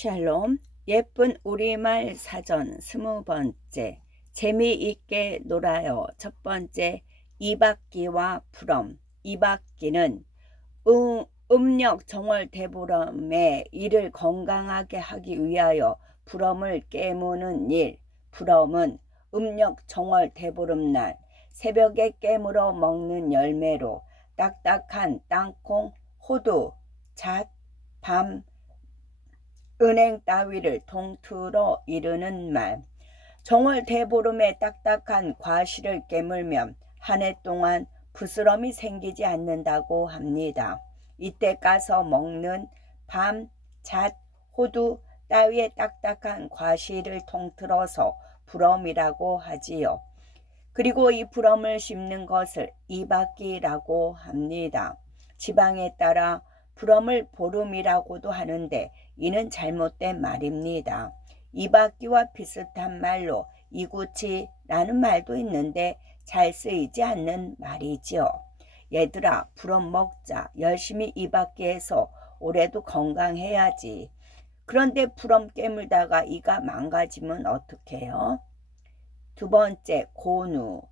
샬롬. 예쁜 우리말 사전 20번째. 재미있게 놀아요. 첫 번째, 이박기와 부럼. 이박기는 음력 정월 대보름에 이를 건강하게 하기 위하여 부럼을 깨무는 일. 부럼은 음력 정월 대보름날 새벽에 깨물어 먹는 열매로 딱딱한 땅콩, 호두, 잣, 밤, 은행 따위를 통틀어 이르는 말. 정월 대보름에 딱딱한 과실을 깨물면 한 해 동안 부스럼이 생기지 않는다고 합니다. 이때 까서 먹는 밤, 잣, 호두 따위의 딱딱한 과실을 통틀어서 부럼이라고 하지요. 그리고 이 부럼을 씹는 것을 이박기라고 합니다. 지방에 따라 부럼을 보름이라고도 하는데 이는 잘못된 말입니다. 이박기와 비슷한 말로 이구치라는 말도 있는데 잘 쓰이지 않는 말이지요. 얘들아, 부럼 먹자. 열심히 이박기해서 올해도 건강해야지. 그런데 부럼 깨물다가 이가 망가지면 어떡해요? 두 번째, 고누.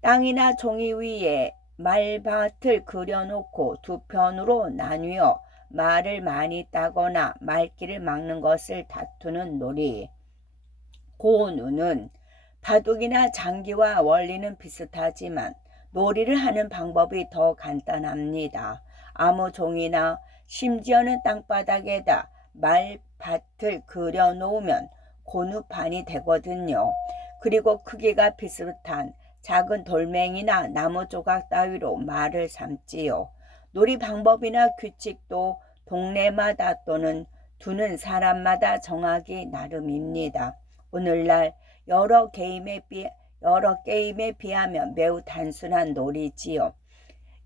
땅이나 종이 위에 말밭을 그려놓고 두 편으로 나뉘어 말을 많이 따거나 말귀를 막는 것을 다투는 놀이. 고누는 바둑이나 장기와 원리는 비슷하지만 놀이를 하는 방법이 더 간단합니다. 아무 종이나 심지어는 땅바닥에다 말밭을 그려놓으면 고누판이 되거든요. 그리고 크기가 비슷한 작은 돌멩이나 나무 조각 따위로 말을 삼지요. 놀이 방법이나 규칙도 동네마다 또는 두는 사람마다 정하기 나름입니다. 오늘날 여러 게임에 비하면 매우 단순한 놀이지요.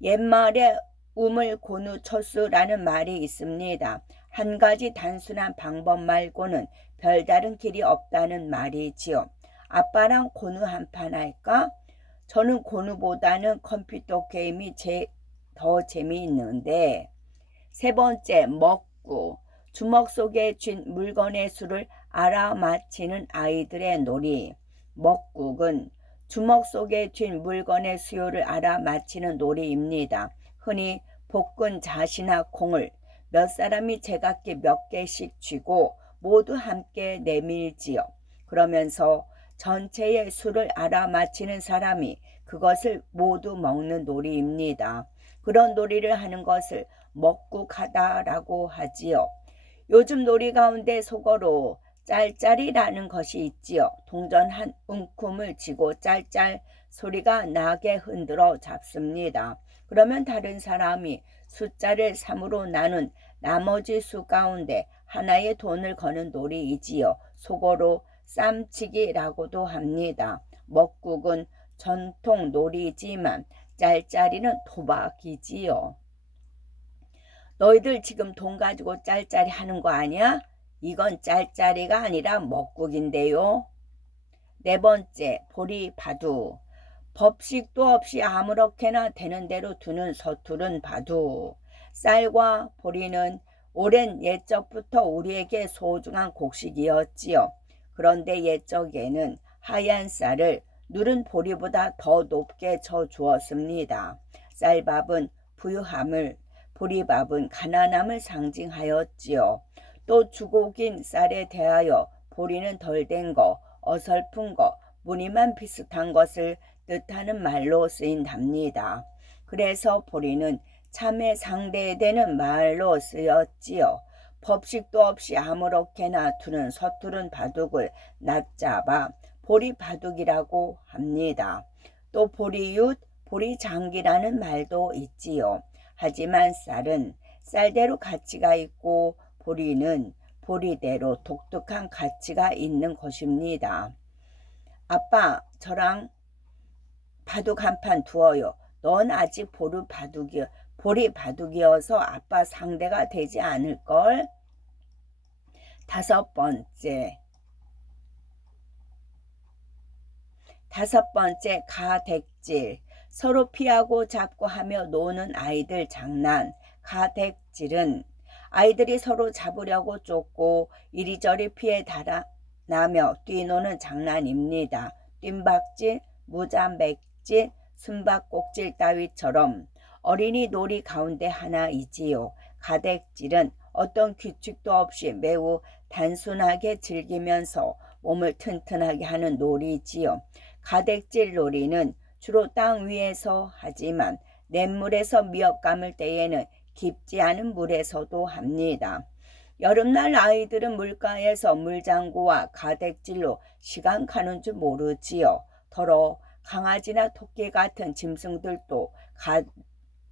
옛말에 우물고누초수라는 말이 있습니다. 한 가지 단순한 방법 말고는 별다른 길이 없다는 말이지요. 아빠랑 고누 한판 할까? 저는 고누보다는 컴퓨터 게임이 더 재미있는데. 세 번째, 먹구. 주먹 속에 쥔 물건의 수를 알아맞히는 아이들의 놀이. 먹국은 주먹 속에 쥔 물건의 수요를 알아맞히는 놀이입니다. 흔히 볶은 잣이나 콩을 몇 사람이 제각기 몇 개씩 쥐고 모두 함께 내밀지요. 그러면서 전체의 수를 알아맞히는 사람이 그것을 모두 먹는 놀이입니다. 그런 놀이를 하는 것을 먹국하다라고 하지요. 요즘 놀이 가운데 속어로 짤짤이라는 것이 있지요. 동전 한 움큼을 쥐고 짤짤 소리가 나게 흔들어 잡습니다. 그러면 다른 사람이 숫자를 3으로 나눈 나머지 수 가운데 하나의 돈을 거는 놀이이지요. 속어로 쌈치기라고도 합니다. 먹국은 전통 놀이지만 짤짤이는 도박이지요. 너희들 지금 돈 가지고 짤짤이 하는 거 아니야? 이건 짤짤이가 아니라 먹국인데요. 네 번째, 보리바둑. 법식도 없이 아무렇게나 되는 대로 두는 서투른 바둑. 쌀과 보리는 오랜 옛적부터 우리에게 소중한 곡식이었지요. 그런데 옛적에는 하얀 쌀을 누른 보리보다 더 높게 쳐 주었습니다. 쌀밥은 부유함을, 보리밥은 가난함을 상징하였지요. 또 주곡인 쌀에 대하여 보리는 덜 된 거, 어설픈 거, 무늬만 비슷한 것을 뜻하는 말로 쓰인답니다. 그래서 보리는 참에 상대되는 말로 쓰였지요. 법식도 없이 아무렇게나 두는 서투른 바둑을 낮잡아 보리바둑이라고 합니다. 또 보리윷, 보리장기라는 말도 있지요. 하지만 쌀은 쌀대로 가치가 있고 보리는 보리대로 독특한 가치가 있는 것입니다. 아빠, 저랑 바둑 한 판 두어요. 넌 아직 보리바둑이어서 아빠 상대가 되지 않을걸? 다섯 번째, 가댁질. 서로 피하고 잡고 하며 노는 아이들 장난. 가댁질은 아이들이 서로 잡으려고 쫓고 이리저리 피해 달아나며 뛰노는 장난입니다. 뜀박질, 무잠백질, 숨바꼭질 따위처럼 어린이 놀이 가운데 하나이지요. 가댁질은 어떤 규칙도 없이 매우 단순하게 즐기면서 몸을 튼튼하게 하는 놀이지요. 가댁질 놀이는 주로 땅 위에서 하지만 냇물에서 미역 감을 때에는 깊지 않은 물에서도 합니다. 여름날 아이들은 물가에서 물장구와 가댁질로 시간 가는 줄 모르지요. 더러 강아지나 토끼 같은 짐승들도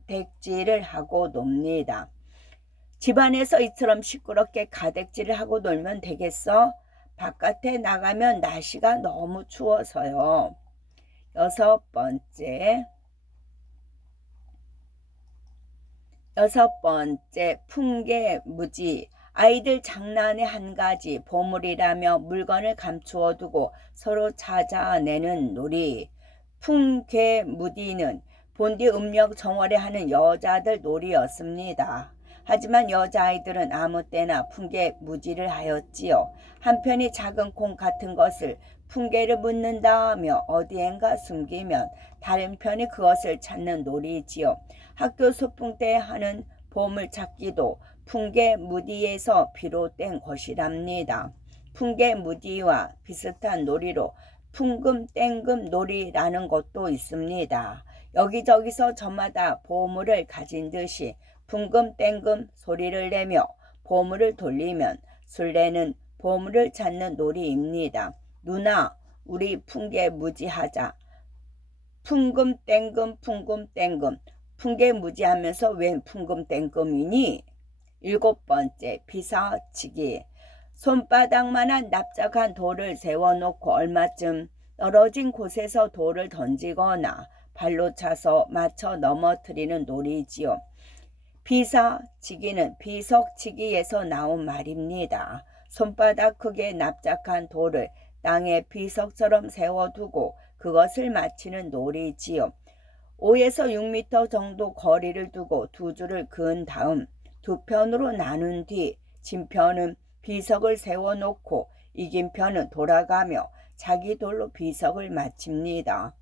가댁질을 하고 놉니다. 집안에서 이처럼 시끄럽게 가댁질을 하고 놀면 되겠어? 바깥에 나가면 날씨가 너무 추워서요. 여섯 번째, 풍계무지. 아이들 장난의 한 가지, 보물이라며 물건을 감추어 두고 서로 찾아내는 놀이. 풍계무디는 본디 음력 정월에 하는 여자들 놀이였습니다. 하지만 여자아이들은 아무 때나 풍계무지를 하였지요. 한편이 작은 콩 같은 것을 풍계를 묻는다 하며 어디엔가 숨기면 다른 편이 그것을 찾는 놀이지요. 학교 소풍 때 하는 보물찾기도 풍계무디에서 비롯된 것이랍니다. 풍계무디와 비슷한 놀이로 풍금땡금 놀이라는 것도 있습니다. 여기저기서 저마다 보물을 가진 듯이 풍금땡금 소리를 내며 보물을 돌리면 술래는 보물을 찾는 놀이입니다. 누나, 우리 풍계무지하자. 풍금땡금 풍금땡금. 풍계무지하면서 웬 풍금땡금이니? 일곱 번째, 비사치기. 손바닥만한 납작한 돌을 세워놓고 얼마쯤 떨어진 곳에서 돌을 던지거나 발로 차서 맞춰 넘어뜨리는 놀이지요. 비사치기는 비석치기에서 나온 말입니다. 손바닥 크기의 납작한 돌을 땅에 비석처럼 세워두고 그것을 맞히는 놀이지요. 5에서 6m 정도 거리를 두고 두 줄을 그은 다음 두 편으로 나눈 뒤 진 편은 비석을 세워놓고 이긴 편은 돌아가며 자기 돌로 비석을 맞춥니다.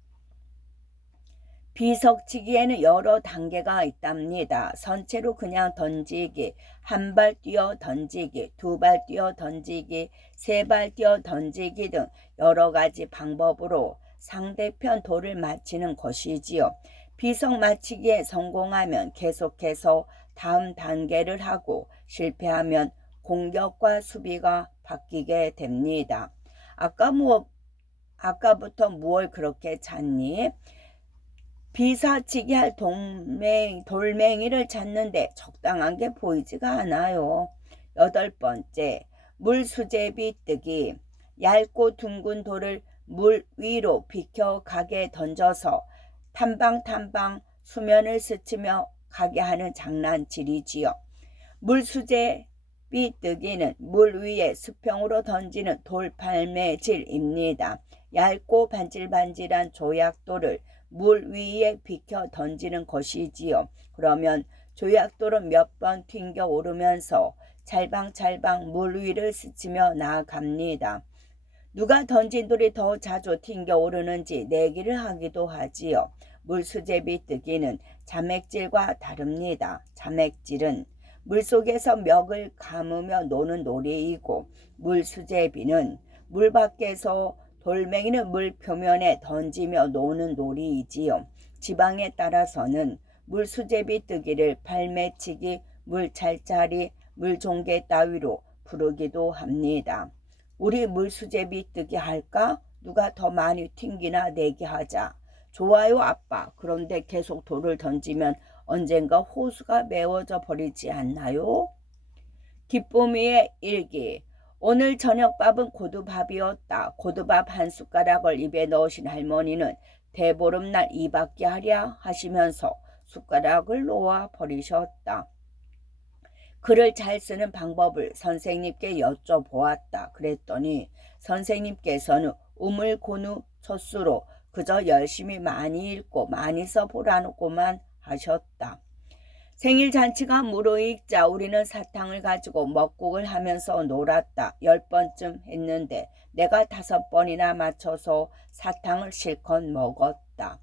비석치기에는 여러 단계가 있답니다. 선체로 그냥 던지기, 한 발 뛰어 던지기, 두 발 뛰어 던지기, 세 발 뛰어 던지기 등 여러 가지 방법으로 상대편 돌을 맞히는 것이지요. 비석 맞히기에 성공하면 계속해서 다음 단계를 하고 실패하면 공격과 수비가 바뀌게 됩니다. 아까부터 무얼 그렇게 찾니? 비사치기 할 돌멩이를 찾는데 적당한 게 보이지가 않아요. 여덟 번째, 물수제비 뜨기. 얇고 둥근 돌을 물 위로 비켜가게 던져서 탐방탐방 수면을 스치며 가게 하는 장난질이지요. 물수제비 뜨기는 물 위에 수평으로 던지는 돌팔매질입니다. 얇고 반질반질한 조약돌을 물 위에 비켜 던지는 것이지요. 그러면 조약돌은 몇 번 튕겨 오르면서 찰방찰방 물 위를 스치며 나아갑니다. 누가 던진 돌이 더 자주 튕겨 오르는지 내기를 하기도 하지요. 물수제비 뜨기는 자맥질과 다릅니다. 자맥질은 물속에서 멱을 감으며 노는 놀이이고 물수제비는 물 밖에서 돌멩이는 물 표면에 던지며 노는 놀이이지요. 지방에 따라서는 물수제비 뜨기를 팔매치기, 물찰짜리, 물종개 따위로 부르기도 합니다. 우리 물수제비 뜨기 할까? 누가 더 많이 튕기나 내기하자. 좋아요 아빠. 그런데 계속 돌을 던지면 언젠가 호수가 메워져 버리지 않나요? 기쁨이의 일기. 오늘 저녁밥은 고두밥이었다. 고두밥 한 숟가락을 입에 넣으신 할머니는 대보름날 이밖에 하랴 하시면서 숟가락을 놓아 버리셨다. 글을 잘 쓰는 방법을 선생님께 여쭤보았다. 그랬더니 선생님께서는 우물고누 첫수로 그저 열심히 많이 읽고 많이 써보라고만 하셨다. 생일 잔치가 무르익자 우리는 사탕을 가지고 먹국을 하면서 놀았다. 10번쯤 했는데 내가 5번이나 맞춰서 사탕을 실컷 먹었다.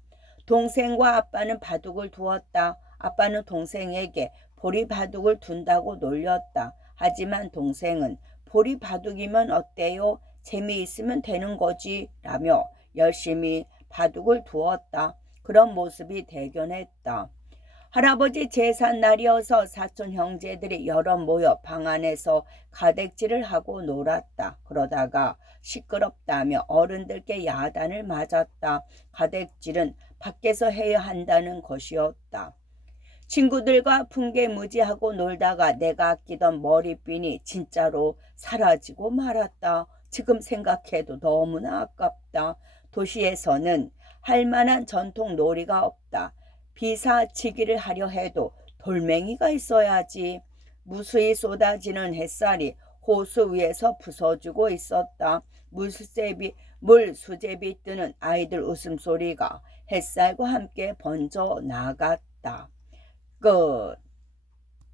동생과 아빠는 바둑을 두었다. 아빠는 동생에게 보리 바둑을 둔다고 놀렸다. 하지만 동생은 보리 바둑이면 어때요? 재미있으면 되는 거지 라며 열심히 바둑을 두었다. 그런 모습이 대견했다. 할아버지 제삿날이어서 사촌 형제들이 여럿 모여 방 안에서 가댁질을 하고 놀았다. 그러다가 시끄럽다며 어른들께 야단을 맞았다. 가댁질은 밖에서 해야 한다는 것이었다. 친구들과 풍개무지하고 놀다가 내가 아끼던 머리핀이 진짜로 사라지고 말았다. 지금 생각해도 너무나 아깝다. 도시에서는 할 만한 전통 놀이가 없다. 비사치기를 하려 해도 돌멩이가 있어야지. 무수히 쏟아지는 햇살이 호수 위에서 부서지고 있었다. 물수제비 뜨는 아이들 웃음소리가 햇살과 함께 번져 나갔다. 끝.